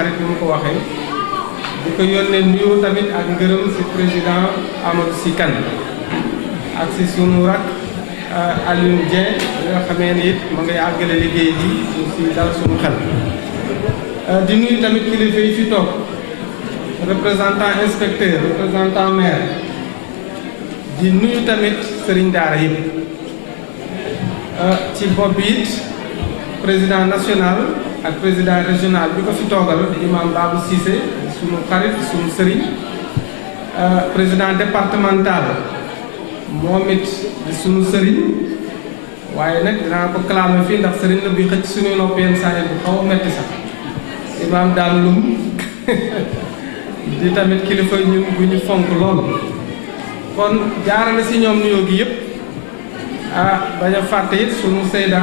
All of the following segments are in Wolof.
xarit ni mu ko waxee di ko yónnee nuyoo tamit ak ngërëm ci président Amadou Sy Kane ak ci sunu rak Alioune Dieng nga xamee ni it ma ngay àggale liggéey bi ñu ci dal sunu xel di nuyu tamit kilifa yi fi toog représentant inspecteur représentant maire di nuyu tamit sëriñ daara yëpp ci bopp bi it président national ak président régional bi ko fi toogal di imam Babou Cissé sunu xarit sunu sëriñ président départemental moom it di sunu sëriñ waaye nag dinaa ko clamé fii ndax sëriñ la bi xëcc suñuy nopp yenn saa yi bu xaw a metti sax imam daal lum di tamit kilifa ñu bu ñu fonk lool kon jaarale si ñoom nuyoo gi yëpp bañ a fàtte it sunu Seyda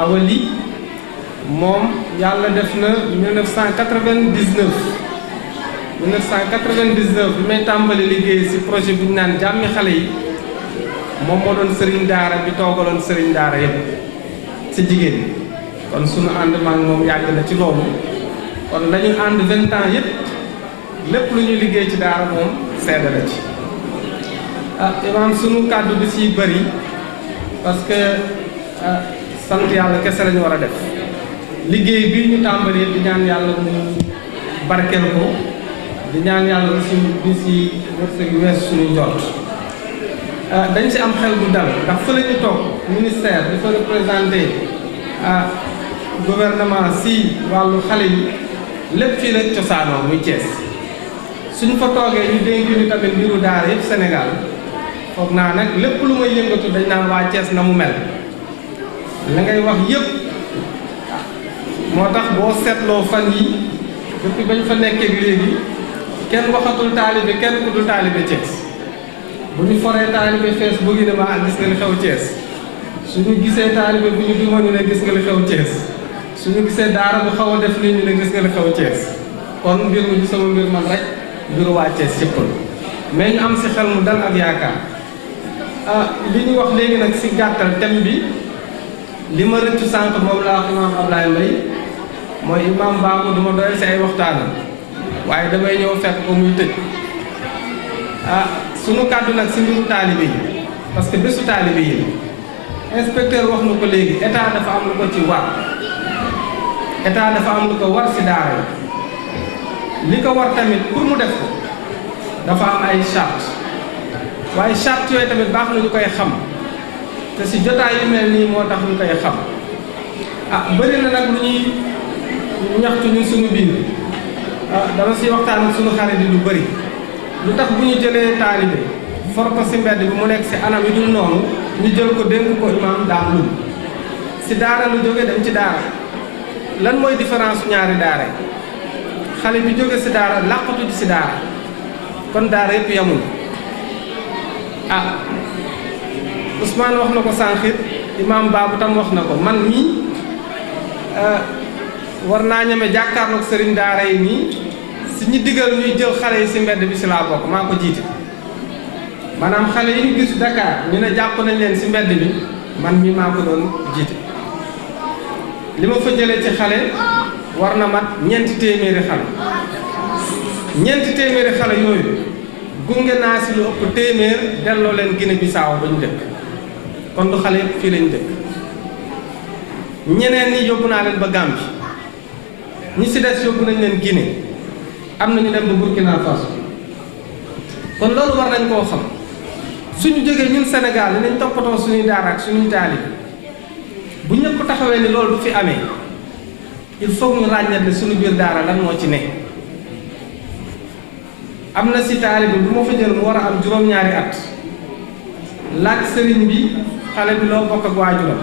Awali moom yàlla def na 1999 bi may tàmbali liggéey si projet bu ñu naan jàmmi xale yi moom moo doon sëriñ daara bi toogaloon sëriñ daara yëpp si jigéen ñi kon sunu ànd maag moom yàgg na ci loolu kon lañu ànd 20 ans yëpp lépp lu ñu liggéey ci daara moom seede la ci imaam sunu kàddu bi si bëri parce que sant yàlla kese lañu war a def liggéey bii ñu tàmbali di ñaan yàlla mu barkeel ko di ñaan yàlla bi si wërsëg wees suñu njort dañ si am xel bu dal ndax fa la ñu toog ministère di fa représenté gouvernement si wàllu xale yi lépp fii la cosaanoo muy Thiès suñ fa toogee ñu dénk ñu tamit mbiru daara yëpp Sénégal foog naa nag lépp lu may yëngatu dañ naan waa Thiès na mu mel la ngay wax yëpp moo tax boo seetloo fan yi depuis bañ fa nekkee léegi kenn waxatul taalibe kenn ku dul taalibe Thiès bu ñu foree taalibe fees bu gi ne ma gis nga li xew Thiès suñu gisee taalibe bu ñu duma ñu ne gis nga li xew Thiès suñu gisee daara bu xaw a def lii ñu ne gis nga li xew Thiès kon mbir mu sama mbir man rek mbiru waa Thiès yëpp mais ñu am si xel mu dal ak yaakaar li ñu wax léegi nag si gàttal thème bi li ma rëccu sànq moom laa wax imaam Ablaye Mbaye mooy imaam Babou duma doyal si ay waxtaanam waaye damay ñëw fekk ko muy tëj sunu kàddu nag si mbiru taalibe yi parce que bésu taalibe yi inspecteur wax na ko léegi état dafa am lu ko ci war état dafa am lu ko war si daara yi li ko war tamit pour mu def ko dafa am ay charte waaye charte yooyu tamit baax na ñu koy xam te si jotaay yu mel nii moo tax ñu koy xam bëri na nag lu ñuy ñaxtu ñun suñu biir dama si waxtaan ak suñu xarit yi lu bëri lu tax bu ñu jëlee taalibe for ko si mbedd bi mu nekk si anam yi dul noonu ñu jël ko dénk ko imaam daam lu si daara lu jóge dem ci daara lan mooy différence ñaari daara yi xale bi jóge si daara làqatu ji si daara kon daara yëpp yamuñ Ousmane wax na ko sànqit imaam Babou tam wax na ko man mii war naa ñeme jàkkaarloog sëriñ daara yi nii si ñu digal ñuy jël xale yi si mbedd bi si laa bokk maa ko jiite maanaam xale yi ñu gis Dakar ñu ne jàpp nañ leen si mbedd bi man mii maa ko doon jiite li ma fa jëlee ci xale war na mat ñeenti téeméeri xale yooyu gunge naa si lu ëpp téeméer delloo leen Guinée Bissau ba ñu dëkk kon du xale yëpp fii lañu dëkk ñeneen ñi yóbbu naa leen ba Gambie ñi si des yóbbu nañ leen Guinée am na ñu dem ba Burkina Faso kon loolu war nañ koo xam suñu jógee ñun Sénégal dinañ toppatoo suñuy daara ak suñuy taalib bu ñëpp taxawee ni loolu du fi amee il faut ñu ràññat suñu biir daara lan moo ci ne am na si taalib bi bu ma fa jël mu war a am juróom-ñaari at laaj sëriñ bi xale bi loo bokk ak waajuram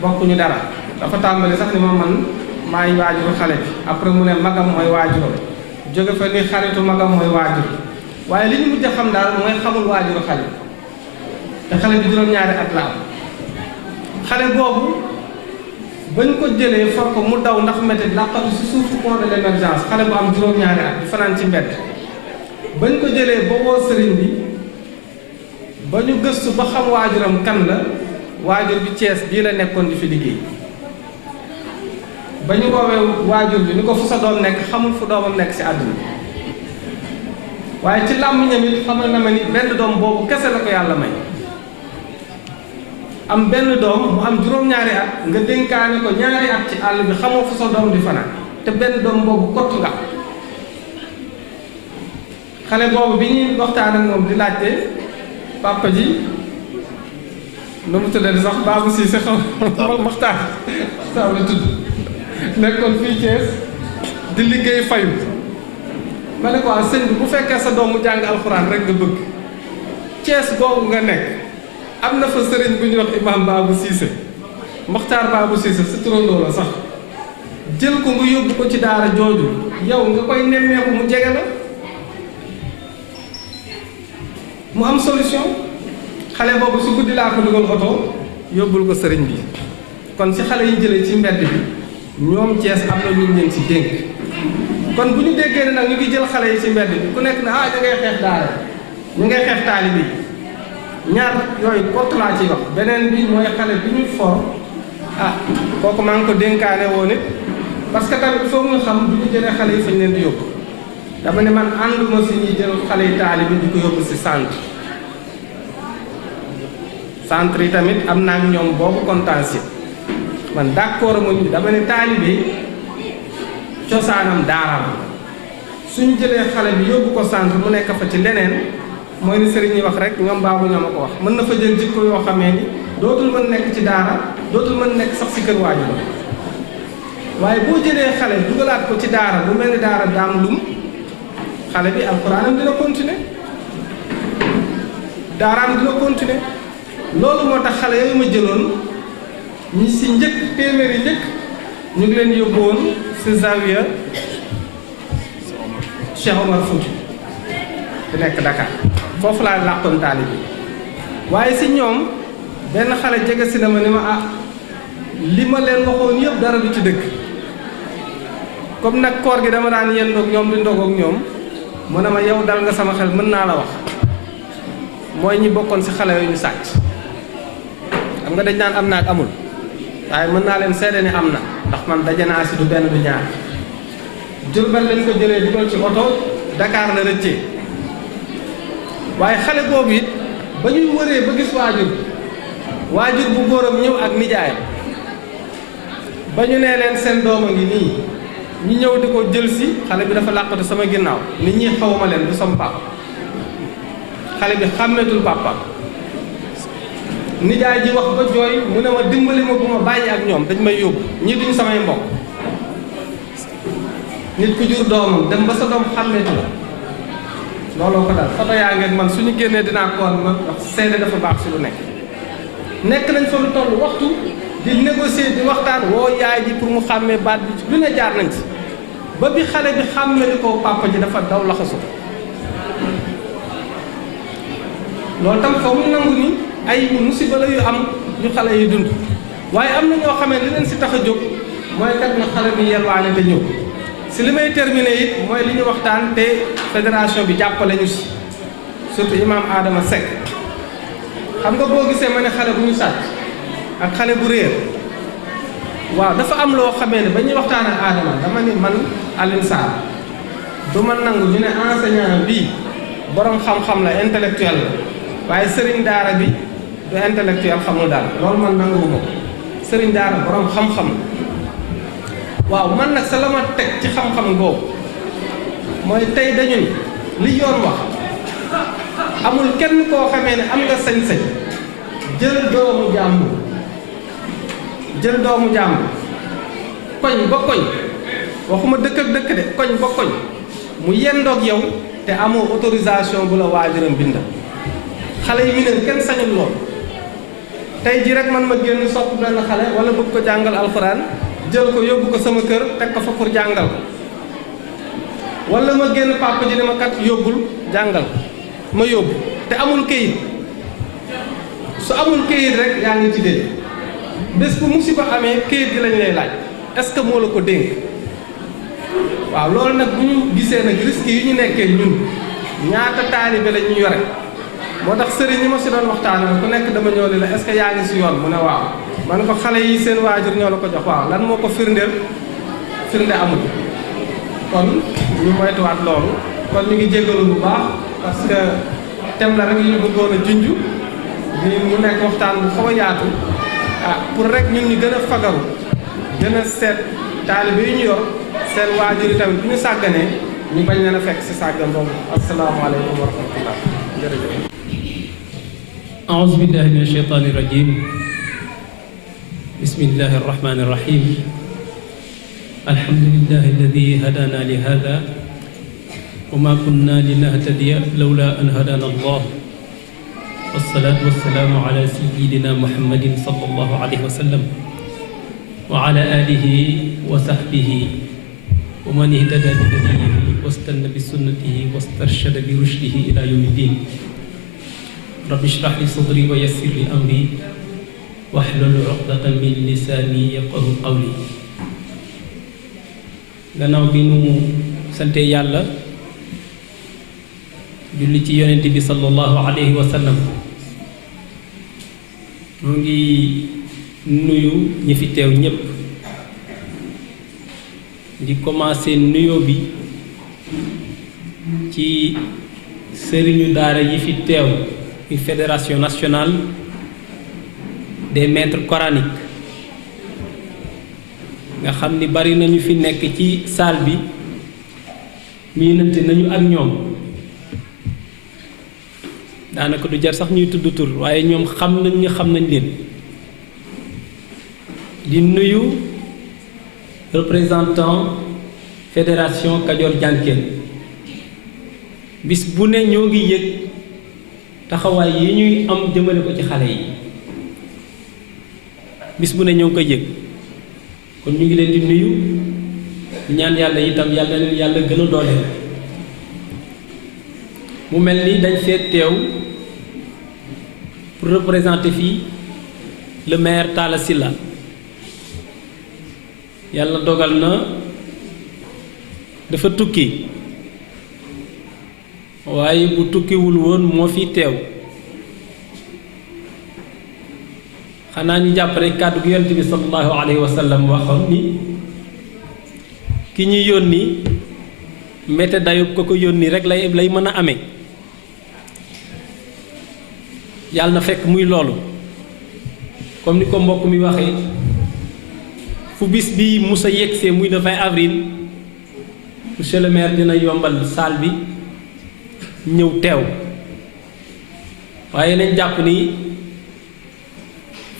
bokkuñu dara dafa tàmbali sax ni ma man maay waajuru xale bi après mu ne magam mooy waajuram jóge fa ni xaritu magam mooy waajur waaye li ñu mujj a xam daal mooy xamul waajuru xale te xale bi juróom-ñaari at la am xale boobu bañ ko jëlee for ko mu daw ndax métti làqatu si suufu pont de l'émergence xale bu am juróom-ñaari at di fanaan ci mbedd bañ ko jëlee ba woo sëriñ bi ba ñu gëstu ba xam waajuram kan la waajur bi Thiès bii la nekkoon di fi liggéey ba ñu woowee waajur bi ni ko fu sa doom nekk xamul fu doomam nekk si àdduna waaye ci làmmiñam it xamal na ma ni benn doom boobu kese la ko yàlla may am benn doom mu am juróom-ñaari at nga dénkaane ko ñaari at ci àll bi xamoo fu sa doom di fanaan te benn doom boobu kott nga xale boobu bi ñuy waxtaan ak moom di laajte papa ji nu mu tuddee sax Babou Cissé xaw Maxtaar saw la tudd nekkoon fii Thiès di liggéey fayu ma ne ko waa sëñ bi bu fekkee sa doomu jàng alxuraan rek nga bëgg Thiès googu nga nekk am na fa sëriñ bu ñuy wax imam Babou Cissé Maxtaar Babou Cissé sa turandoo la sax jël ko nga yóbbu ko ci daara jooju yow nga koy nemmeeku mu jege la mu am solution xale boobu su guddi laa ko dugal oto yóbbul ko sëriñ bi kon si xale yi jëlee ci mbedd bi ñoom Thiès am na ñu leen si dénk kon bu ñu déggee ne nag ñu ngi jël xale yi ci mbedd bi ku nekk na ñu ngay xeex daara ñu ngay xeex taalibe yi ñaar yooyu kott laa ciy wax beneen bi mooy xale bi ñu for kooku maa ngi ko dénkaane woon it parce que tamit foog nga xam bu ñu jëlee xale yi fañ leen di yóbbu dama ne man ànduma si ñuy jël xale yi taalibe di ko yóbbu si centre yi tamit am naa ak ñoom boobu contentieux man d'accord muñu dama ne taalibe cosaanam daaraam suñu jëlee xale bi yóbbu ko centre mu nekk fa ci leneen mooy ni sëriñ yi wax rek ñoom baabu ñoo ma ko wax mën na fa jël jikko yoo xamee ni dootul mën nekk ci daara dootul mën nekk sax si kër waajur waaye boo jëlee xale dugalaat ko ci daara bu mel ni daara daam lum xale bi alxuraanam dina continuer daaraam dina continuer loolu moo tax xale yooyu ma jëloon ñi si njëkk téeméeri njëkk ñu ngi leen yóbbuwoon si Zawiya Cheikh Omar Fouti di nekk Dakar foofu laa làqoon taalibe bi waaye si ñoom benn xale jege si na ma ni ma li ma leen waxoon yëpp dara du ci dëgg comme nag koor gi dama daan yendoog ñoom di ndogoog ñoom mu ne ma yow dal nga sama xel mën naa la wax mooy ñi bokkoon si xale yooyu ñu sàcc xam nga dañ naan am na ak amul waaye mën naa leen seede ni am na ndax man daje naa si du benn du ñaar Jurbel leen ko jëlee dugal ci oto Dakar la rëccee waaye xale boobu it ba ñuy wëree ba gis waajur bu góoram ñëw ak nijaayam ba ñu nee leen seen doom a ngi nii ñu ñëw di ko jël si xale bi dafa làqatu sama ginnaaw nit ñi xawma leen du sama papa xale bi xàmmeetul papa nijaay ji wax ba jooy mu ne ma dimbali ma bu ma bàyyi ak ñoom dañ may yóbbu ñii duñu samay mbokk nit ku jur doomam dem ba sa doom xàmmeetu la looloo ko dal foto yaa ngeen man suñu génnee dinaa koon ma wax seede dafa baax si lu nekk nañ fa lu toll waxtu di négocier di waxtaan woo yaay ji pour mu xàmmee baat bi lu ne jaar nañ ci ba bi xale bi xàmmee ni ko papa ji dafa daw laxasu loolu tam foofu mu nangu ni ay musiba la yu am yu xale yi dund waaye am na ñoo xamee li leen si tax a jóg mooy kat na xale bi yelwaane te ñëw si li may terminer it mooy li ñu waxtaan te fédération bi jàppale ñu si surtout imam Adama Seck xam nga boo gisee ma ne xale bu ñu sàcc ak xale bu réer waaw dafa am loo xamee ne ba ñuy waxtaan ak Adama dama ni man Alioune Sarr du ma nangu ñu ne enseignant bii borom xam-xam la intellectuel la waaye sëriñ daara bi du intellectuel xamul daal loolu man nanguwuma ko sëriñ daara borom xam-xam waaw man nag sa la ma teg ci xam-xam boobu mooy tey dañu ni li yoon wax amul kenn koo xamee ne am nga sañ-sañ jël doomu jàmbur koñ ba koñ waxuma dëkk ak dëkk de koñ ba koñ mu yendoog yow te amoo autorisation bu la waajuram bind xale yi mineur kenn sañul lool tey ji rek man ma génn sopp benn xale wala bëgg ko jàngal alxuraan jël ko yóbbu ko sama kër teg ko fa pour jàngal ko wala ma génn papa ji dama kat yóbbul jàngal ma yóbbu te amul këyit su amul këyit rek yaa ngi ci dee bés bu musiba amee këyit gi lañ lay laaj est-ce que moo la ko dénk waaw loolu nag bu ñu gisee nag risques yi ñu nekkee ñun ñaata taalibe la ñu yore moo tax sëriñ ñi ma si doon waxtaanal ku nekk dama ñëw ne la est-ce que yaa ngi si yoon mu ne waaw ma ne ko xale yi seen waajur ñoo la ko jox waaw lan moo ko firndeel firnde amul kon ñu moytuwaat loolu kon ñu ngi jéggalu bu baax parce que thème la rek ñu bëggoon a junj bi mu nekk waxtaan bu xaw a yaatu pour rek ñun ñu gën a fagaru gën a seet taalibe yi ñu yor seen waajur yi tamit bu ñu sàgganee ñu bañ leen a fekk si sàggan boobu asalaamaaleykum wa rahmatullah jërëjëf أعوذ بالله من الشيطان الرجيم بسم الله الرحمن الرحيم الحمد لله الذي هدانا لهذا وما كنا لنهتدي لولا أن هدانا الله والصلاة والسلام على سيدنا محمد صلى الله عليه وسلم وعلى آله وصحبه ومن اهتدى بهديه واستنى بسنته واسترشد برشده إلى يوم الدين رب اشرح لي صدري ويسر لي أمري واحلل عقدة من لساني يفقهوا قولي gannaaw bi nu sante yàlla julli ci yonent bi sallallahu alayhi wa sallam mu ngi nuyu ñi fi teew ñépp di commencer nuyoo bi ci sëriñu daara yi fi teew une fédération nationale des maîtres coraniques nga xam ni bari nañu fi nekk ci salle bi miinante nañu ak ñoom daanaka du jar sax ñuy tudd tur waaye ñoom xam nañ ñu xam nañ leen di nuyu représentant fédération Kajoor Jànkeen bis bu ne ñoo ngi yëg taxawaay yi ñuy am jëmale ko ci xale yi bis bu ne ñoo ngi koy yëg kon ñu ngi leen di nuyu ñaan yàlla itam yàlla leen yàlla gën a doole mu mel ni dañ fee teew pour représenter fii le maire Talla Sylla yàlla dogal na dafa tukki waaye bu tukkiwul woon moo fi teew xanaa ñu jàpp rek kàddu gi yonent bi sallallahu alayhi wa sallam waxoon ni ki ñuy yónni métte dayub ko ko yónni rek lay mën a amee yàlla na fekk muy loolu comme ni ko mbokk mi waxee fu bis bi musa yegsee muy le 20 avril monsieur le maire dina yombal salle bi ñëw teew waaye nañ jàpp ni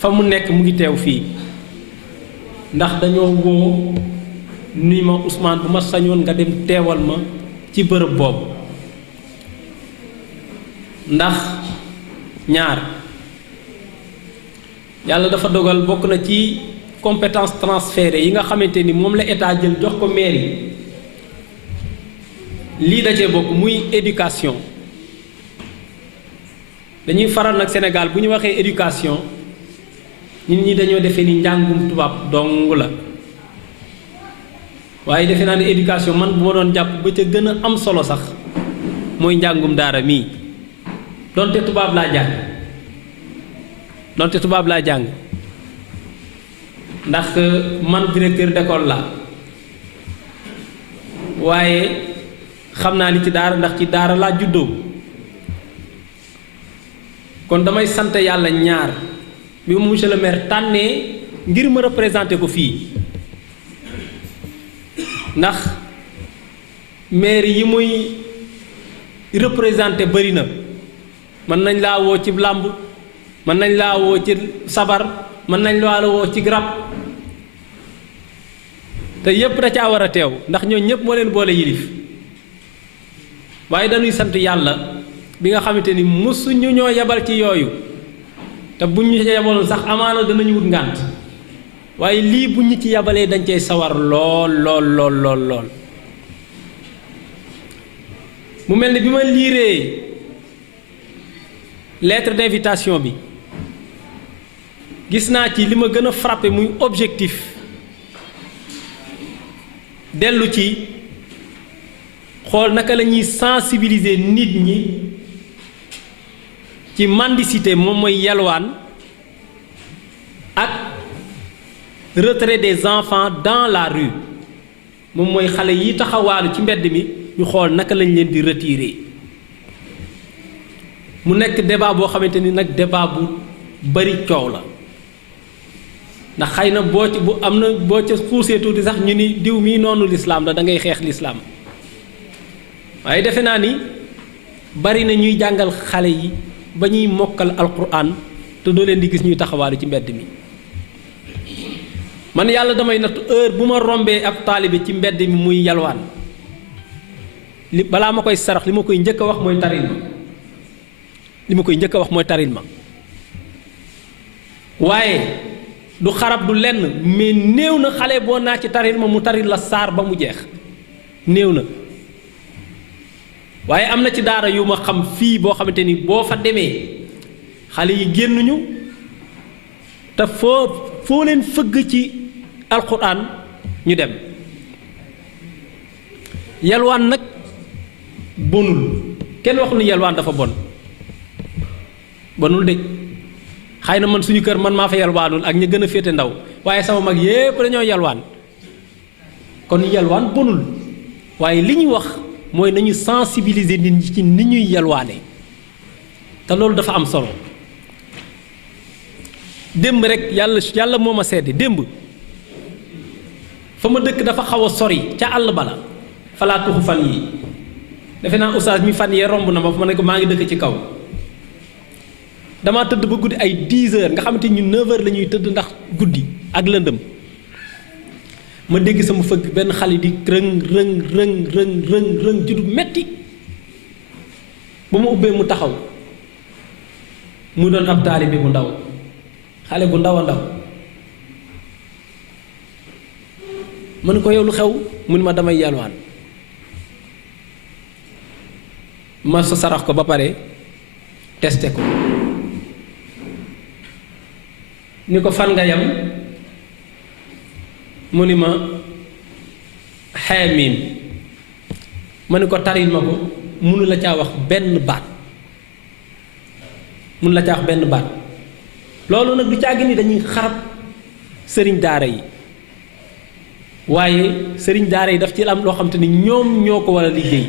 fa mu nekk mu ngi teew fii ndax dañoo woo ni ma Ousmane bu ma sañoon nga dem teewal ma ci bërëb boobu ndax ñaar yàlla dafa dogal bokk na ci compétence transférées yi nga xamante ni moom la état jël jox ko mairie lii da cee bokk muy éducation dañuy faral nag Sénégal bu ñu waxee éducation nit ñi dañoo defee ni njàngum tubaab dong la waaye defe naa ne éducation man bu ma doon jàpp ba ca gën a am solo sax mooy njàngum daara mii donte tubaab laa jàng ndax man directeur d'école la waaye xam naa li ci daara ndax ci daara laa juddoo kon damay sant yàlla ñaar bi ma monsieur le maire tànnee ngir ma représenter ko fii ndax maire yi muy représenter bari na mën nañ laa woo ci làmb mën nañ laa woo ci sabar mën nañ laa woo ci garab te yépp da caa war a teew ndax ñooñu ñépp moo leen boole yilif waaye dañuy sant yàlla bi nga xamante ni mësuñu ñoo yebal ci yooyu te buñ ñu ci yebaloon sax amaana danañu wut ngànt waaye lii bu ñu ci yabalee dañ cey sawar lool mu mel ni bi ma liiree lettre d'invitation bi gis naa ci li ma gën a frappé muy objectif dellu ci xool naka la ñuy sensibiliser nit ñi ci mendicité moom mooy yalwaan ak retrait des enfants dans la rue moom mooy xale yi taxawaalu ci mbedd mi ñu xool naka lañ leen di retirer. mu nekk débat boo xamante ni nag débat bu bari coow la ndax xëy na boo ci bu am na boo ca xuusee tuuti sax ñu ni diw mii noonu lislaam la da ngay xeex lislaam waaye defe naa ni bari na ñuy jàngal xale yi ba ñuy mokkal alquran te doo leen di gis ñuy taxawaalu ci mbedd mi. man yàlla damay natt heure bu ma rombee ab taalibe ci mbedd mi muy yalwaan li balaa ma koy sarax li ma koy njëkk a wax mooy taril ma li ma koy njëkk a wax mooy taril ma waaye du xarab du lenn mais néew na xale boo naa ci taril ma mu taril la saar ba mu jeex néew na. waaye am na ci daara yu ma xam fii boo xamante ni boo fa demee xale yi génnuñu te foo leen fëgg ci alquran ñu dem. yalwaan nag bonul kenn waxul ni yalwaan dafa bonul de xëy na man suñu kër man maa fa yalwaanul ak ña gën a féete ndaw waaye sama mag yépp dañoo yalwaan kon yalwaan bonul waaye li ñuy wax mooy nañu sensibiliser nit ñi ci ni ñuy yalwaane te loolu dafa am solo. démb rek yàlla moo ma seede démb fa ma dëkk dafa xaw a sori ca àll bala falaa tuxu fan yi defe naa oustaz mi fan yee romb na ma fa ma ne ko maa ngi dëkk ci kaw damaa tëdd ba guddi ay 10 heures nga xamante ñu 9 heures la ñuy tëdd ndax guddi ak lëndëm ma dégg sama fëgg benn xale di rëng juddu metti ba ma ubbee mu taxaw mu doon ab taalibe bu ndaw xale bu ndaw a ndaw ma ne ko yow lu xew mu ne ma damay yalwaan ma sa sarax ko ba pare testé ko ni ko fan nga yam mu ni ma xaamim ma ni ko taril ma ko mënu la caa wax benn baat loolu nag du caagi ni dañuy xarab sëriñ daara yi waaye sëriñ daara yi daf ci am loo xam te ni ñoom ñoo ko war a liggéey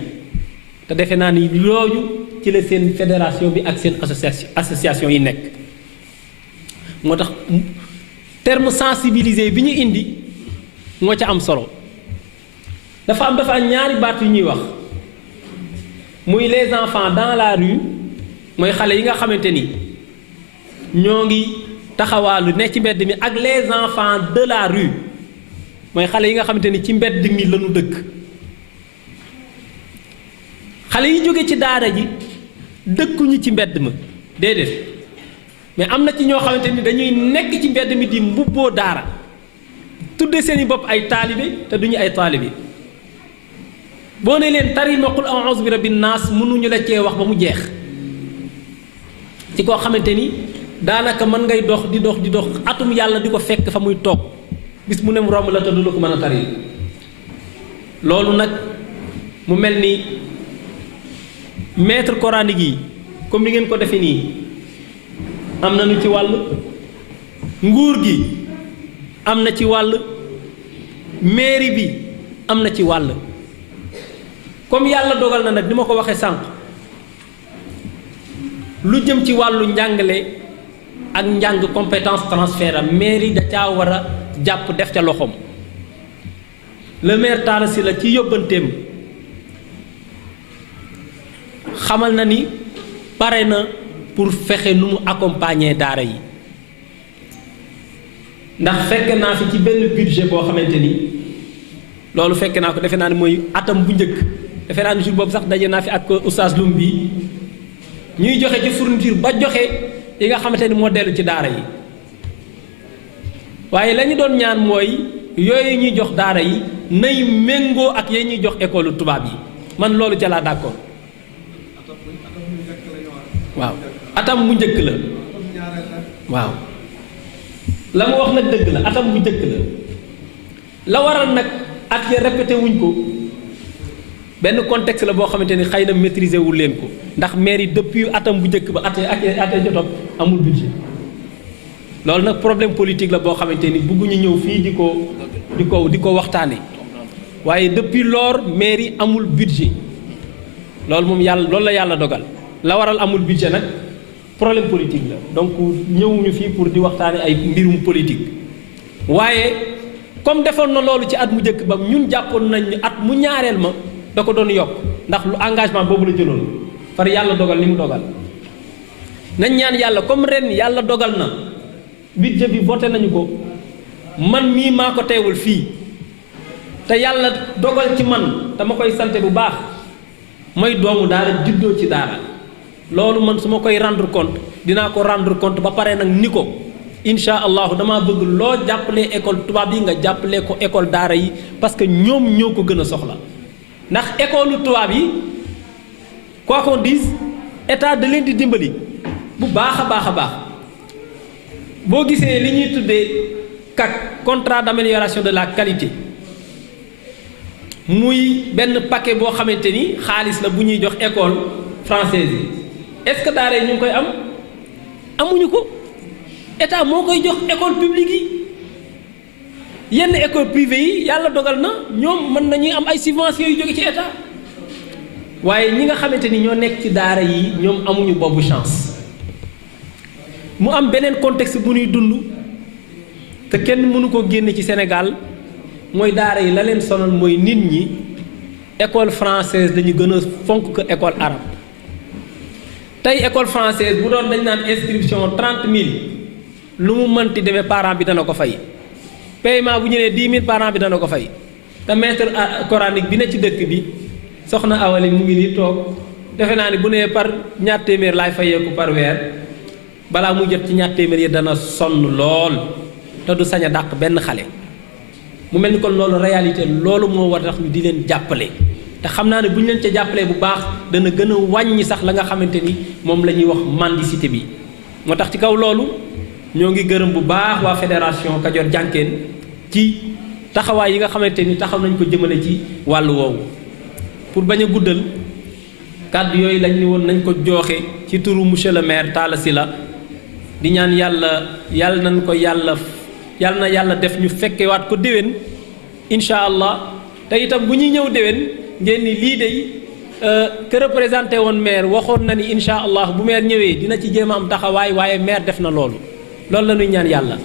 te defe naa ni loolu ci la seen fédération bi ak seen association yi nekk moo tax terme sensibilisé bi ñu indi moo ca am solo dafa am ñaari baat yu ñuy wax muy les enfants dans la rue mooy xale yi nga xamante ni ñoo ngi taxawaalu ne ci mbedd mi ak les enfants de la rue mooy xale yi nga xamante ni ci mbedd mi lañu dëkk xale yi jóge ci daara ji dëkkuñu ci mbedd ma déedéet mais am na ci ñoo xamante ni dañuy nekk ci mbedd mi di mbubboo daara tudde seeni bopp ay taalibe te duñu ay taalibe boo ne leen tari ma qul a'uuzu bi rabbin naas mënuñu la cee wax ba mu jeex ci koo xamante ni daanaka mën ngay dox di dox atum yàlla di ko fekk fa muy toog bis mu ne mu romb la te du la ko mën a tari loolu nag mu mel ni maître coranique yi comme ni ngeen ko defee nii am nañu ci wàll nguur gi am na ci wàll mairie bi am na ci wàll comme yàlla dogal na nag ni ma ko waxee sànq lu jëm ci wàllu njàngale ak njàng compétence transfert am mairie da caa war a jàpp def ca loxoom le maire Talla Sylla ci yóbbanteem xamal na ni pare na pour fexe nu mu accompagner daara yi ndax fekk naa fi ci benn budget boo xamante ni loolu fekk naa ko defe naa ni mooy atam bu njëkk defe naa ni jour boobu sax daje naa fi ak oustaz Loum bi ñuy joxe ci fourniture ba joxe yi nga xamante ni moo dellu ci daara yi waaye la ñu doon ñaan mooy yooyu ñuy jox daara yi nay méngoo ak yee ñuy jox école tubaab yi man loolu ca laa d'accord waaw atam bu njëkk la waaw la mu wax nag dëgg la atam bu njëkk la waral nag at ya répété wuñ ko benn contexte la boo xamante ni xëy na maîtriser wul leen ko ndax maire yi depuis atam bu njëkk ba at jotoon amul budget loolu nag problème politique la boo xamante ni bëgguñu ñëw fii di ko waxtaane waaye depuis lors mairie amul budget loolu moom yàlla loolu la yàlla dogal la waral amul budget nag problème politique la donc ñëwuñu fii pour di waxtaane ay mbirum politique waaye comme defoon na loolu ci at mu njëkk ba ñun jàppoon nañ ni at mu ñaareel ma da ko doon yokk ndax lu engagement boobu la jëloon far yàlla dogal li mu dogal nañ ñaan yàlla comme ren yàlla dogal na budget bi voté nañu ko man mii maa ko teewul fii te yàlla dogal ci man dama koy sante bu baax mooy doomu daara juddoo ci daara loolu man su ma koy rendre compte dinaa ko rendre compte ba pare nag ni ko incha allahu damaa bëgg loo jàppalee école tubaab yi nga jàppalee ko école daara yi parce que ñoom ñoo ko gën a soxla ndax école tubaab yi quoi qu'on dise état da leen di dimbali bu baax a baax a baax boo gisee li ñuy tuddee CAQ contrat d'amélioration de la qualité muy benn paquet boo xamante ni xaalis la bu ñuy jox école française yi est-ce que daara yi ñu ngi koy am amuñu ko état moo koy jox école publique yi yenn école privée yi yàlla dogal na ñoom mën nañuy am ay subventions yu jóge ci état waaye ñi nga xamante ni ñoo nekk ci daara yi ñoom amuñu boobu chance mu am beneen contexte bu ñuy dund te kenn mënu ko génne ci Sénégal mooy daara yi la leen sonal mooy nit ñi école française lañu gën a fonk que école arabe tey école française bu doon dañ naan inscription 30 000 lu mu mënti demee parent bi dana ko fay paiement bu ñu nee 10 000 parent bi dana ko fay te maître coranique bi ne ci dëkk bi soxna Awali mu ngi nii toog defe naa ni bu nee par ñaar téeméer laay fayeeku par weer balaa muy jot ci ñaar téeméer yi dana sonn lool te du sañ a dàq benn xale mu mel ni kon loolu réalité loolu moo war tax ñu di leen jàppale te xam naa ne bu ñu leen ca jàppalee bu baax dana gën a wàññi sax la nga xamante ni moom la ñuy wax mendicité bi moo tax ci kaw loolu ñoo ngi gërëm bu baax waa fédération Kajoor Jànkeen ci taxawaay yi nga xamante ni taxaw nañ ko jëmale ci wàllu woowu pour bañ a guddal kàddu yooyu lañ ni woon nañ ko jooxe ci turu monsieur le maire Talla Sylla di ñaan yàlla nañ ko yàlla na yàlla def ñu fekkewaat ko déwén incha allah te itam bu ñuy ñëw déwén ngeen ni lii de que représenté woon maire waxoon na ni incha allah bu maire ñëwee dina ci jéem a am taxawaay waaye maire def na loolu loolu la ñuy ñaan yàlla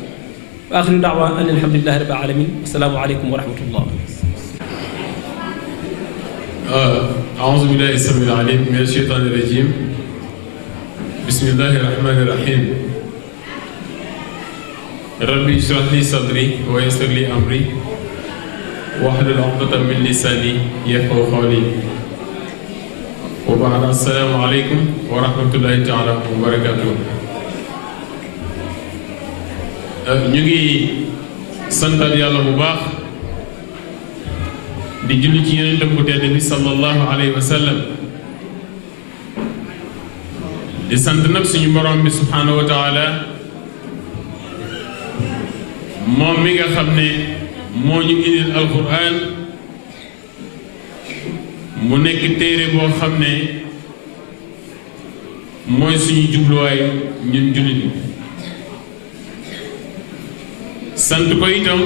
wa axiru daawa an alhamdulillahi rabbil alamin assalaamu aleykum wa rahmatullah أعوذ بالله السميع العليم من الشيطان الرجيم بسم الله الرحمن الرحيم ربي اشرح لي صدري ويسر لي أمري واحلل عقدة من لساني يفقهوا قولي وبعد السلام عليكم ورحمة الله تعالى وبركاته ñu ngi santal yàlla bu baax di julli ci yonent bu tedd bi sallallahu alayhi wa sallam di sant nag suñu borom bi subhanahu wa taala moom mi nga xam ne moo ñu indil alquran mu nekk téere boo xam ne mooy suñu jubluwaay ñun jullit ñi sant ko itam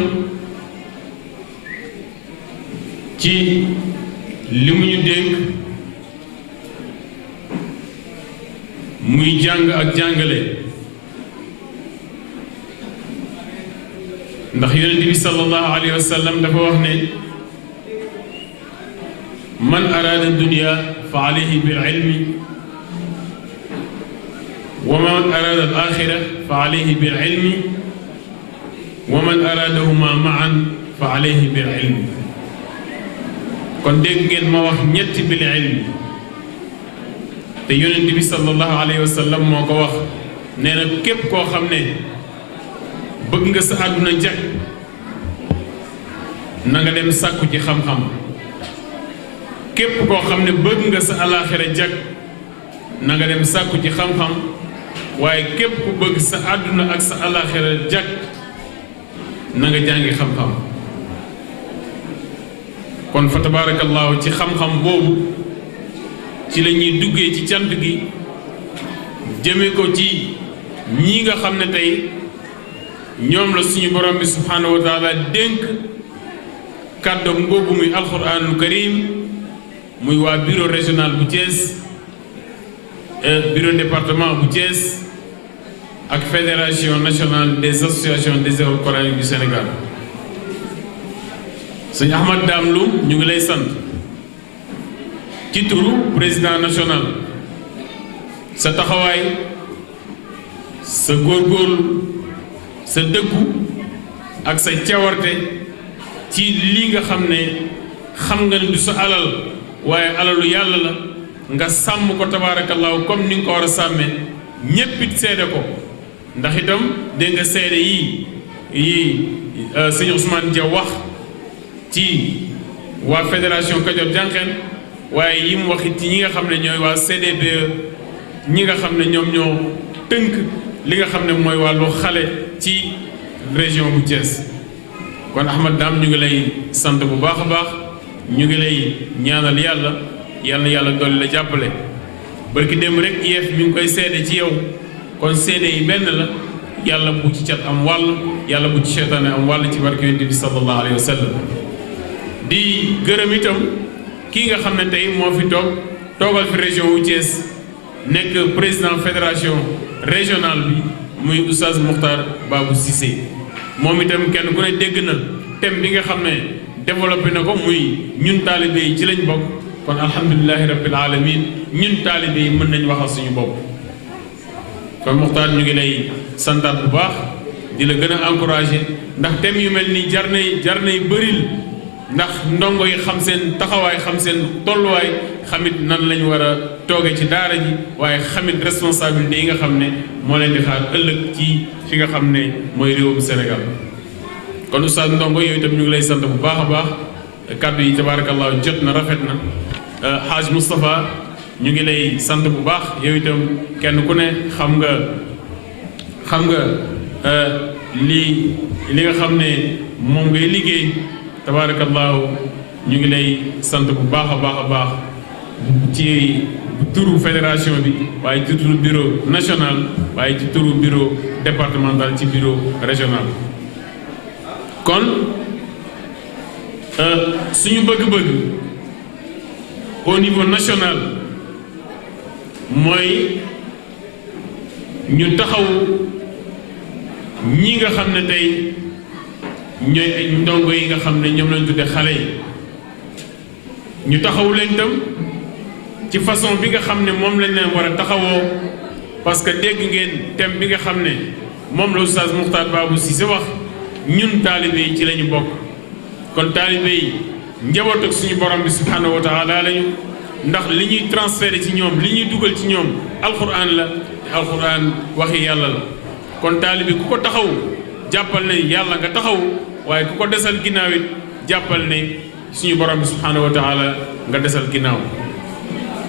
ci li mu ñu dénk muy jàng ak jàngale ndax yonent bi sallallahu alayhi wa sallam dafa wax ne man araada dunya fa alayhi bil ilmi wa man araada al axira fa alayhi bil ilmi wa man araadahuma maan fa alayhi bil ilmi kon dégg ngeen ma wax ñetti bil ilmi te yonent bi sallallahu alayhi wa sallam moo ko wax nee na képp koo xam ne bëgg nga sa àdduna jag na nga dem sàkku ci xam-xam képp koo xam ne bëgg nga sa alaaxira jag na nga dem sàkku ci xam-xam waaye képp ku bëgg sa àdduna ak sa alaaxira jag na nga jàngi xam-xam kon fa tabaarakallaahu ci xam-xam boobu ci la ñuy duggee ci cant gi jëme ko ci ñii nga xam ne tey ñoom la suñu borom bi subhaanahu wa taala dénk kàddoom googu muy alquranul karim muy waa bureau régional bu Thiès bureau département bu Thiès ak fédération nationale des associations des écoles coraniques du Sénégal sëñ Ahmad Dame Loum ñu ngi lay sant ci turu président national sa taxawaay sa góorgóorlu sa dëggu ak sa cawarte ci li nga xam ne xam nga ne du sa alal waaye alalu yàlla la nga sàmm ko tabaarakallaahu comme ni nga ko war a sàmmee ñépp it seede ko ndax itam dégg nga seede yii sëñ Ousmane Dia wax ci waa fédération Kajoor Jànqeen waaye yi mu wax it ci ñi nga xam ne ñooy waa CDBE ñi nga xam ne ñoom ñoo tënk li nga xam ne mooy wàllu xale ci région bu Thiès kon Ahmad Dame ñu ngi lay sant bu baax a baax ñu ngi lay ñaanal yàlla yàlla dolli la jàppale barki démb rek IEF mi ngi koy seede ci yow kon seede yi benn la yàlla bu ci cat am wàll yàlla bu ci seytaane am wàll ci barke yonent bi sallallahu alayhi wa sallam di gërëm itam kii nga xam ne tey moo fi toogal fi région wu Thiès nekk président fédération régionale bi muy Oustaz Mokhtar Babou Cissé moom itam kenn ku ne dégg na thème bi nga xam ne développé na ko muy ñun taalibe yi ci lañ bokk kon alhamdulilahi rabbil alamin ñun taalibe yi mën nañ waxal suñu bopp kon Mokhtar ñu ngi lay santaat bu baax di la gën a encouragé ndax thème yu mel nii jar nay bëril ndax ndongo yi xam seen taxawaay xam seen tolluwaay xamit nan lañ war a tooge ci daara ji waaye xamit responsabilité yi nga xam ne moo leen di xaar ëllëg ci fi nga xam ne mooy réewum Sénégal kon oustaz ndongo yooyu itam ñu ngi lay sant bu baax a baax kàddu yi tabaarakallaahu jot na rafet na Haaj Moustapha ñu ngi lay sant bu baax yow itam kenn ku ne xam nga li nga xam ne moom ngay liggéey tabaarakallaahu ñu ngi lay sant bu baax a baax a baax ci turu fédération bi waaye ci turu bureau national waaye ci turu bureau départemental ci bureau régional kon suñu bëgg-bëgg au niveau national mooy ñu taxaw ñi nga xam ne tey ñooy ay ndongo yi nga xam ne ñoom lañ tudde xale yi ñu taxaw leen tam ci façon bi nga xam ne moom lañ leen war a taxawoo parce que dégg ngeen thème bi nga xam ne moom la Oustaz Mokhtar Babou Cissé wax ñun taalibe yi ci lañu bokk kon taalibe yi njaboot ak suñu borom bi subhanahu wa taala lañu ndax li ñuy transféré ci ñoom li ñuy dugal ci ñoom alquran la alquran waxi yàlla la kon taalibe ku ko taxaw jàppal ne yàlla nga taxaw waaye ku ko desal ginnaaw it jàppal ne suñu borom bi subhanahu wa taala nga desal ginnaaw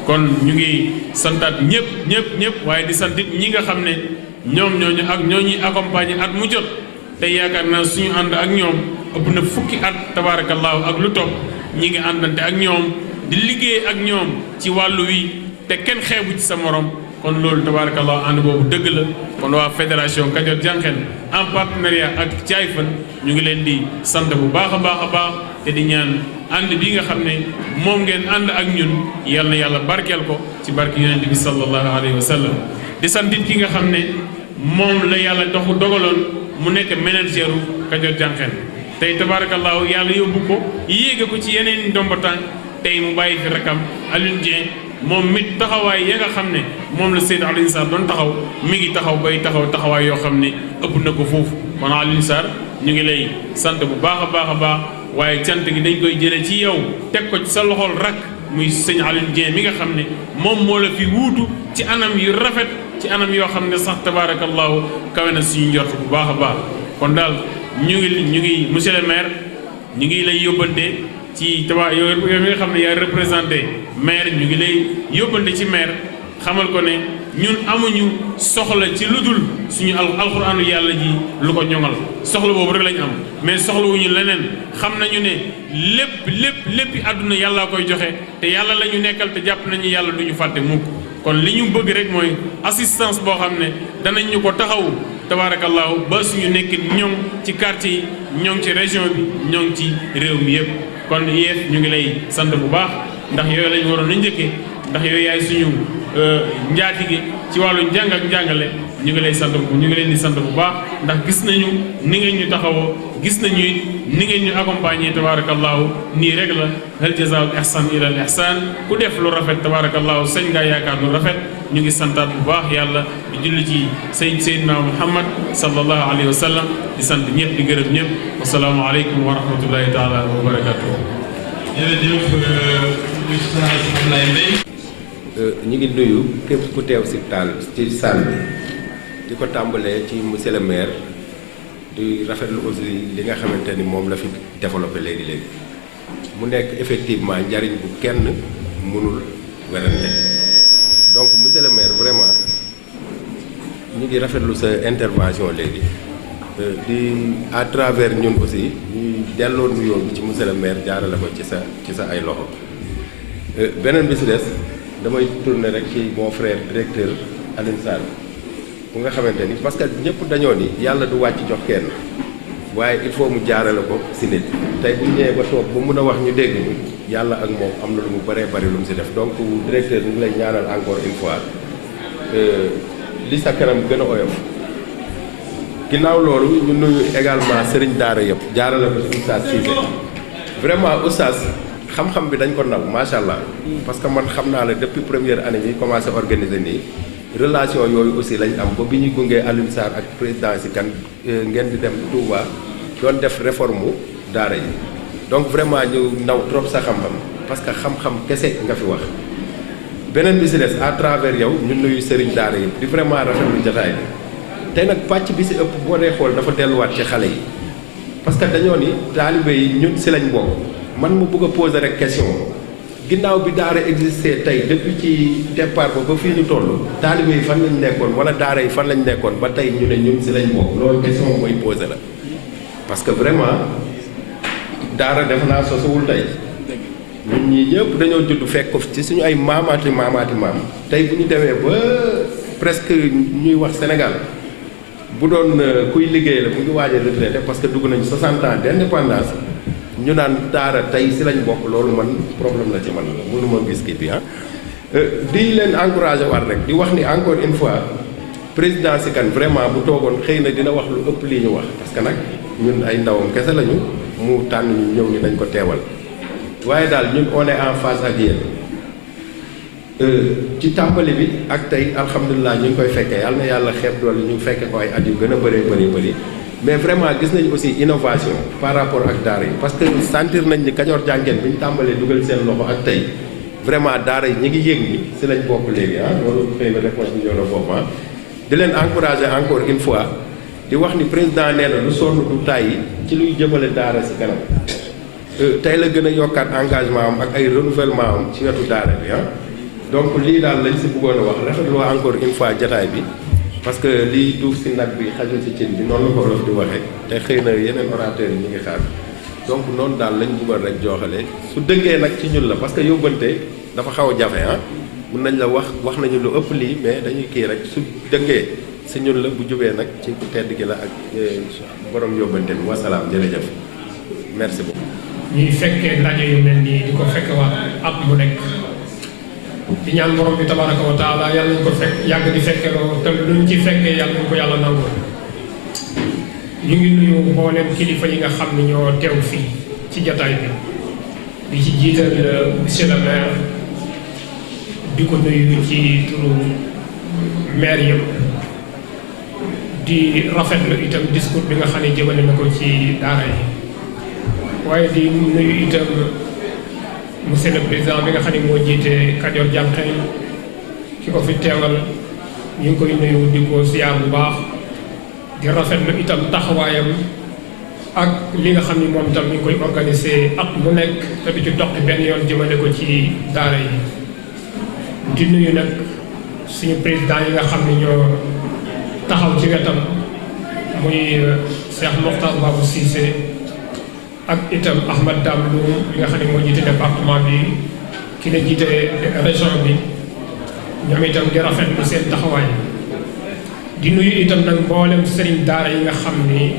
kon ñu ngi santaat ñëpp waaye di sant it ñi nga xam ne ñoom ñoo ñuy accompagner at mu jot te yaakaar naa suñu ànd ak ñoom ëpp na fukki at tabaarakallaahu ak lu topp ñi ngi àndante ak ñoom di liggéey ak ñoom ci wàllu wi te kenn xeebu ci sa morom kon loolu tabaarakallaahu ànd boobu dëgg la kon waa fédération Kajoor Jànqeen en partenariat ak Caayfan ñu ngi leen di sant bu baax a baax te di ñaan ànd bi nga xam ne moom ngeen ànd ak ñun yal na yàlla barkeel ko ci barke yonent bi sallallahu alayhi wa sallam di sant it ki nga xam ne moom la yàlla dogaloon mu nekk manageru Kajoor Jànqeen tey tabaarakallaahu yàlla yóbbu ko yéege ko ci yeneen ndomba tànk tey mu bàyyi fi rakam Alioune Dieng moom mit taxawaay ya nga xam ne moom la Seydou Alioune Sarr doon taxaw mi ngi taxaw bay taxawaay yoo xam ne ëpp na ko foofu kon Alioune Sarr ñu ngi lay sant bu baax a baax waaye cant gi dañ koy jëlee ci yow teg ko ci sa loxol rak muy sëñ Alioune Dieng mi nga xam ne moom moo la fi wuutu ci anam yu rafet ci anam yoo xam ne sax tabaarakallaahu kawe na suñu njort bu baax a baax kon daal ñu ngi monsieur le maire ñu ngi lay yóbbante ci yow mi nga xam ne yaay représenté maire ñu ngi lay yóbbante ci maire xamal ko ne ñun amuñu soxla ci lu dul suñu alxuraanu yàlla ji lu ko ñoŋal soxla boobu rek lañu am mais soxlawuñu leneen xam nañu ne lépp àdduna yàllaa koy joxe te yàlla la ñu nekkal te jàpp nañu yàlla du ñu fàtte mukk kon li ñu bëgg rek mooy assistance boo xam ne danañ ñu ko taxaw tabaarakallaahu ba suñu nekk ñoŋ ci quartier yi ñoŋ ci région bi ñoŋ ci réew mi yépp kon IEF ñu ngi lay sant bu baax ndax yooyu lañ waroon a njëkkee ndax yooyu yaay suñu njaatige ci wàllu njàng ak njàngale ñu ngi lay sant ñu ngi leen di sant bu baax ndax gis nañu ni ngeen ñu taxawoo gis nañu ni ngeen ñu accompagner tabaarakallaahu nii rek la hal jazaa'ul ihsaan illa al ihsaan ku def lu rafet tabaarakallaahu sañ ngaa yaakaar lu rafet ñu ngi santaat bu baax yàlla di julli ci Seydina Muhammad sallallahu alayhi wa sallam di sant ñëpp di gërëm ñëpp wasalaamu aleykum wa rahmatullahi taala wa barakatuh. jërëjëf Oustaz Abdoulaye Mbaye. ñu ngi nuyu képp ku teew si ci salle bi di ko tàmbalee ci monsieur le maire di rafetlu aussi li nga xamante ni moom la fi développé léegi mu nekk effectivement njariñ bu kenn mënul werante donc monsieur le maire vraiment ñu ngi rafetlu sa intervention léegi di à travers ñun aussi ñuy delloo nuyoo bi ci monsieur le maire jaarale ko ci sa ay loxo beneen bi si des damay tourner rek ci mon frère directeur Alioune Sarr bu nga xamante ni parce que ñëpp dañoo ni yàlla du wàcc jox kenn waaye il faut mu jaarale ko si nit tey bu ñëwee ba toog ba mun a wax ñu dégg ñu yàlla ak moom am na lu mu bëree bëri lu mu si def donc directeur ñu ngi lay ñaanal encore une fois li sa kanam gën a oyof. ginnaaw loolu ñu nuyu également sëriñ daara yëpp jaarale ko ci oustaz Cissé vraiment oustaz xam-xam bi dañ ko naw macha allah parce que man xam naa la depuis première année ñuy commencé organiser nii relation yooyu aussi lañ am ba bi ñuy gungee Alioune Sarr ak président si kan ngeen di dem Touba doon def réforme daara yi donc vraiment ñu naw trop sa xam-xam parce que xam-xam kese nga fi wax. beneen bi si des à travers yow ñu nuyu sëriñ daara yi di vraiment rafetlu jotaay bi tey nag pàcc bi si ëpp boo dee xool dafa delluwaat ci xale yi parce que dañoo ni taalibe yi ñun si lañ bokk man mu bëgg a poser rek question ginnaaw bi daara existé tey depuis ci départ ba fii ñu toll taalibe yi fan lañ nekkoon wala daara yi fan lañ nekkoon ba tey ñu ne ñun si lañ bokk loolu question mooy poser la parce que vraiment daara def naa sosuwul tey ñun ñii ñëpp dañoo judd fekk ko ci suñu ay maamaati maam tey bu ñu demee ba presque ñuy wax Sénégal bu doon kuy liggéey la mu ngi waaj a retraité parce que dugg nañu 60 ans d'indépendance ñu naan daara tey si lañ bokk loolu man problème la ci man mënuma gis kii bi di leen encouragé waat rek di wax ni encore une fois président si kan vraiment bu toogoon xëy na dina wax lu ëpp lii ñu wax parce que nag ñun ay ndawam kese lañu mu tànn ñu ñëw ni nañ ko teewal waaye daal ñun on est en face ak yéen ci tàmbali bi ak tey alhamdulilah ñu ngi koy fekkee yàlla na yàlla xeeb doole ñu fekke ko ay at yu gën a bëri mais vraiment gis nañ aussi innovation par rapport ak daara yi parce que sentir nañ ni Kajoor Jàngeen bi ñu tàmbalee dugal seen loxo ak tey vraiment daara yi ñu ngi yëg ni si lañ bokk léegi loolu xëy na réponse bi ñëw na foofu di leen encourager encore une fois di wax ni président nee na lu sonn du tàyyi ci luy jëmale daara si kanam tey la gën a yokkaat engagement am ak ay renouvellement am ci wetu daara bi donc lii daal lañ si bëggoon a wax rafetlu encore une fois jataay bi parce que lii duuf si nag bi xajul si cin bi noonu la ko wolof di waxee te xëy na yeneen orateurs yi ñu ngi xaar donc noonu daal lañ bëggoon rek jooxale su dëggee nag ci ñun la parce que yóbbante dafa xaw a jafe mun nañ la wax nañu lu ëpp lii mais dañuy kii rek su dëggee si ñun la bu jubee nag ci ku tedd gi la ak borom yóbbante bi wasalaam jërëjëf merci beaucoup. ñuy fekkee ndaje yu mel nii di ko fekke waat at mu nekk di ñaan borom bi tabaraka wa taala yàlla nañu ko fekk yàgg di fekkeloo te luñ ci fekkee yàlla nañu ko yàlla nangoo ñu ngi nuyu mboolem kilifa yi nga xam ne ñoo teew fii ci jataay bi di ci jiital monsieur le maire di ko nuyu ci turu maire yëpp di rafetlu itam discours bi nga xam ne jëmale na ko ci daara yi waaye di nuyu itam monsieur le président bi nga xam ne moo jiite Kajoor Jànqeen ki ko fi teewal ñu ngi koy nuyu di ko siyaar bu baax di rafetlu itam taxawaayam ak li nga xam ni moom itam ñu ngi koy organiser at mu nekk te du ci dox benn yoon jëmale ko ci daara yi di nuyu nag suñu président yi nga xam ne ñoo taxaw ci wetam muy Cheikh Mokhtar Babou Cissé ak itam Ahmad Dame Loum bi nga xam ne moo jiite département bi ki la jiite région bi ñoom itam di rafetlu seen taxawaay di nuyu itam nag mboolem sëriñ daara yi nga xam ni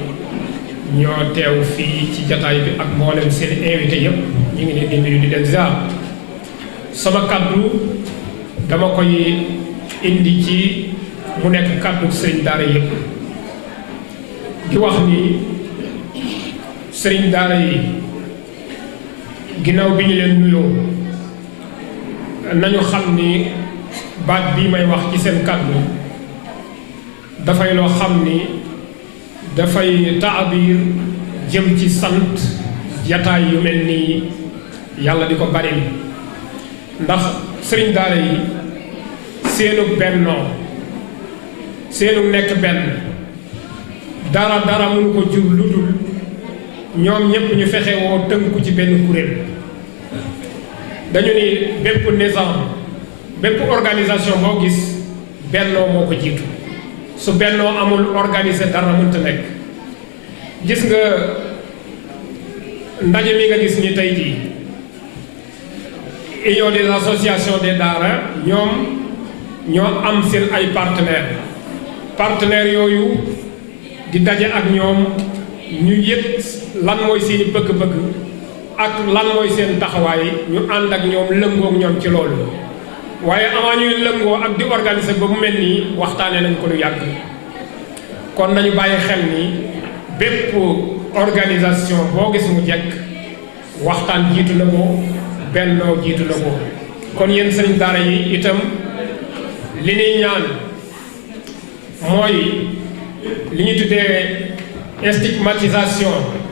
ñoo teew fii ci jataay bi ak mboolem seen invité yépp ñu ngi leen di nuyu di leen ziar sama kaddu dama koy indi ci mu nekk kaddu sëriñ daara yépp di wax ni sëriñ daara yi ginnaaw bi ñu leen nuyoo nañu xam ni baat bii may wax ci seen kaddu dafay loo xam ni dafay taabir jëm ci sant jataay yu mel nii yàlla di ko baril ndax sëriñ daara yi seenu bennoo seenu nekk benn dara mënu ko jur lu dul ñoom ñépp ñu fexe woo tënku ci benn kuréel dañu ni bépp nizam bépp organisation boo gis bennoo moo ko jiitu su bennoo amul organiser dara mënta nekk gis nga ndaje mi nga gis ni tey jii union des associations des daara ñoo am seen ay partenaires yooyu di daje ak ñoom ñu yëg lan mooy seeni bëgg-bëgg ak lan mooy seen taxawaay ñu ànd ak ñoom lëngoog ñoom ci loolu waaye avant ñuy lëngoo ak di organiser ba mu mel nii waxtaanee nañ ko lu yàgg kon nañu bàyyi xel ni bépp organisation boo gis mu jekk waxtaan jiitu na ko bennoo jiitu na ko kon yéen sëriñ daara yi itam li ñuy ñaan mooy li ñu tuddee stigmatisation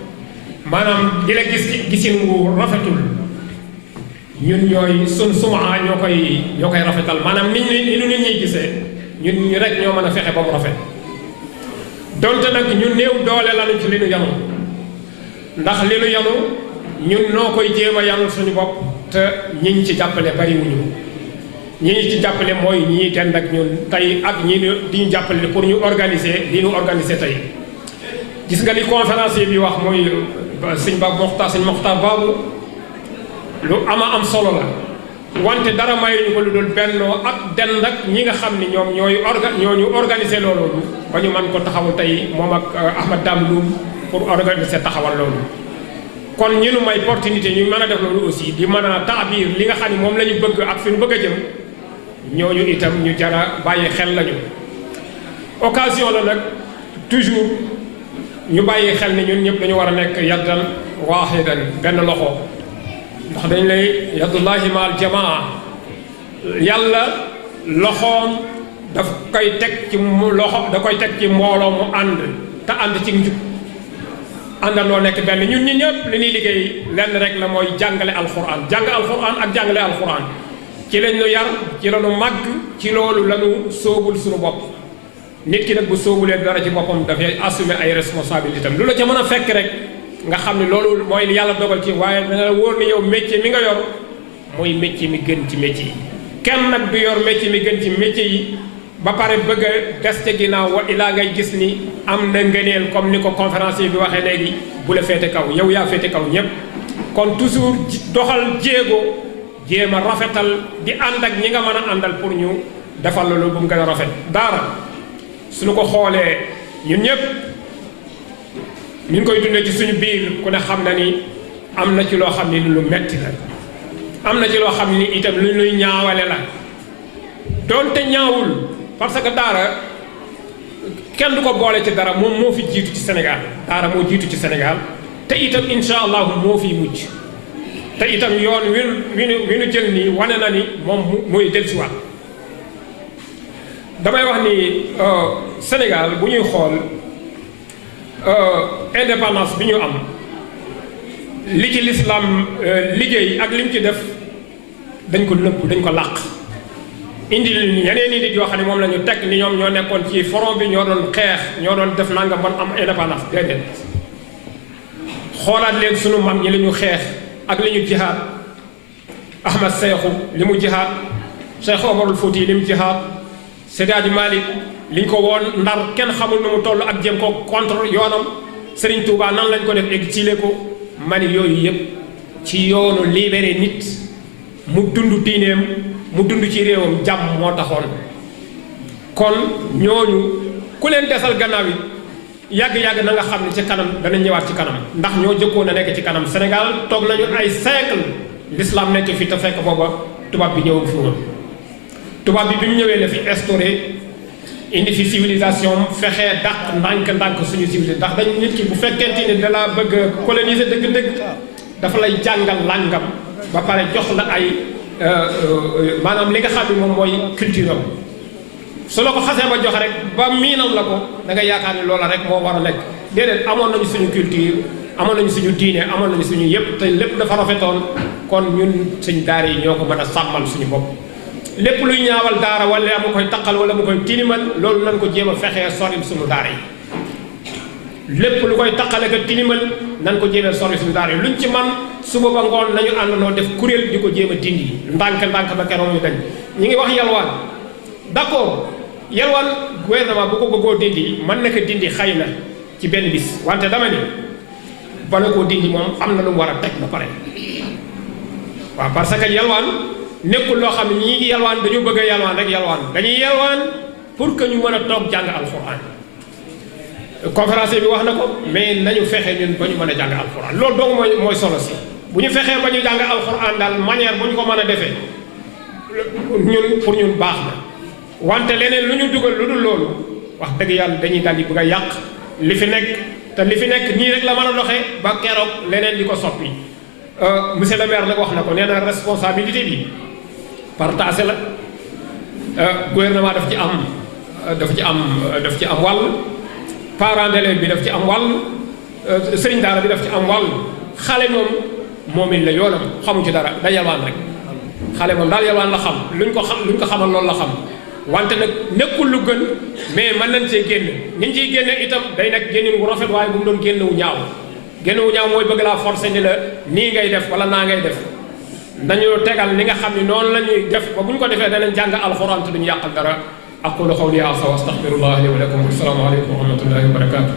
maanaam di la gis ci gisin wu rafetul ñun ñooy suma ñoo koy rafetal maanaam nit ñi gisee ñun ñu rek ñoo mën a fexe ba mu rafet donte nag ñu néew doole lañu ci li nu yanu ndax li nu yanu ñun noo koy jéem a yanul suñu bopp te ñi ci jàppale bariwuñu ñi ci jàppale mooy ñii dend ak ñun tey ak ñi di ñu jàppale pour ñu organiser li ñu organiser tey gis nga li conférencier bi wax mooy sëñ Moxtaar Baabu lu ama am solo la wante dara mayuñu ko lu dul bennoo ak dend ak ñi nga xam ni ñoom ñooñu organiser loolu ba ñu mën ko taxawal tey moom ak Ahmad Dame Loum pour organiser taxawal loolu kon ñu nu may opportunité ñu mën a def loolu aussi di mën a taabir li nga xam ni moom la ñu bëgg ak fi ñu bëgg a jëm ñooñu itam ñu jara bàyyi xel lañu occasion la nag toujours ñu bàyyi xel ni ñun ñëpp dañu war a nekk yaddan waahidan benn loxo ndax dañ lay yadullahi maal jamaa yàlla loxoom daf koy teg ci loxo da koy teg ci mbooloo mu ànd te ànd ci njub àndandoo nekk benn ñun ñi ñëpp li ñuy liggéey lenn rek la mooy jàngale alxuraan ak jàngale alxuraan ci lañ ñu yar ci la ñu màgg ci loolu la ñu sóobul suñu bopp nit ki nag bu sóobulee dara ci boppam dafay assumer ay responsabilités am lu la ca mën a fekk rek nga xam ne loolu mooy li yàlla dogal ci waaye dana wóor ni yow métier mi nga yor mooy métier mi gën ci métier yi kenn nag du yor métier mi gën ci métier yi ba pare bëgg a des ca ginnaaw wa ilaa ngay gis ni am na ngëneel comme ni ko conférencier bi waxee léegi bu la féete kaw yow yaa féete kaw ñépp kon toujours doxal jéem a rafetal di ànd ak ñi nga mën a àndal pour ñu defal loolu bu mu gën a rafet daara suñu ko xoolee ñun ñëpp ñu ngi koy dundee ci suñu biir ku ne xam na ni am na ci loo xam ni lu metti la am na ci loo xam ni itam lu ñuy ñaawale la doonte ñaawul parce que daara kenn du ko boole ci dara moom moo fi jiitu ci Sénégal daara moo jiitu ci Sénégal te itam insha allahu moo fiy mujj te itam yoon wi nu jël nii wane na ni moom mooy dellusiwaat damay wax ni Sénégal bu ñuy xool indépendance bi ñu am li ci l'islam liggéey ak li mu ci def dañ ko nëbb dañ ko làq indi yeneen i nit yoo xam ne moom la ñu teg ni ñoom ñoo nekkoon ci front bi ñoo doon xeex ñoo doon def nangam ban am indépendance déedéet xoolaat leen sunu mam ñi li ñu xeex ak li ñu jihaad Ahmad Seexu li mu jihaad Cheikh Omarul Fouti li mu jihaad Seydi Hadji Malick liñ ko woon Ndar kenn xamul nu mu toll ak jéem ko contre yoonam Serigne Touba nan lañ ko def exilé ko mani yooyu yëpp ci yoonu libéré nit mu dund diineem mu dund ci réewam jàmm moo taxoon kon ñooñu ku leen desal gannaaw it yàgg-yàgg na nga xam ne ci kanam dana ñëwaat ci kanam ndax ñoo jëkkoon a nekk ci kanam Sénégal toog nañu ay siècle l'islam nekk fi te fekk booba tubaab bi ñëw fi woon tubaab bi mu ñëwee la fi instauré indi fi civilisation fexee dàq ndànk-ndànk suñu civilisation ndax dañ nit ki bu fekkente ni da la bëgg a coloniser dëgg-dëgg dafa lay jàngal làngam ba pare jox la ay maanaam li nga xam ne moom mooy culture am su la ko xasee ba jox rek ba miinam la ko da nga yaakaar ni loola rek moo war a nekk déedéet amoon nañu suñu culture amoon nañu suñu diine amoon nañu suñu yëpp te lépp dafa rafetoon kon ñun suñ daara yi ñoo ko mën a sàmmal suñu bopp lépp luy ñaawal daara wala mu koy taqal wala mu koy tilimal loolu nan ko jéem a fexee soril suñu daara yi lépp lu koy taqale ko tilimal nan ko jéem a soril suñu daara yi luñ ci man suba ba ngoon nañu àndandoo def kuréel di ko jéem a dindi ndànk-ndànk ba keroog ñu dañ ñi ngi wax yalwaan d'accord yalwaan gouvernement bu ko bëggoo dindi mën na ko dindi xëy na ci benn bis wante dama ni bala koo dindi moom am na lu mu war a teg ba pare waaw parce que yalwaan nekkul loo xam ne ñii ngi yalwaan dañu bëgg a yalwaan rek yalwaan dañuy yalwaan pour que ñu mën a toog jàng alxuraan conférence bi wax na ko mais nañu fexe ñun ba ñu mën a jàng alxuraan loolu dong mooy solo si bu ñu fexee ba ñu jàng alxuraan daal manière bu ñu ko mën a defee ñun pour ñun baax na wante leneen lu ñu dugal lu dul loolu wax dëgg yàlla dañuy daal di bëgg a yàq li fi nekk te li fi nekk nii rek la mën a doxee ba keroog leneen di ko soppi monsieur le maire nag wax na ko nee na responsabilité bi partagé la gouvernement daf ci am wàll parent d'élève bi daf ci am wàll sëriñ daara bi daf ci am wàll xale moom it la yoonam xamu ci dara da yalwaan rek xale moom daal yalwaan la xam luñ ko xamal loolu la xam wante nag nekkul lu gën mais mën nañ see génn niñ ciy génne itam day nekk génnin wu rafet waaye bu mu doon génn wu ñaaw génn wu ñaaw mooy bëgg laa forcer ni la nii ngay def wala naa ngay def dañu tegal ni nga xam ne noonu la ñuy def ba bu ñu ko defee danañ jàng alxuraan te duñu yàqal dara aqulu qawli hadha wa astaghfirullah li wa lakum wa salaamu aleykum wa rahmatullahi wa barakatuh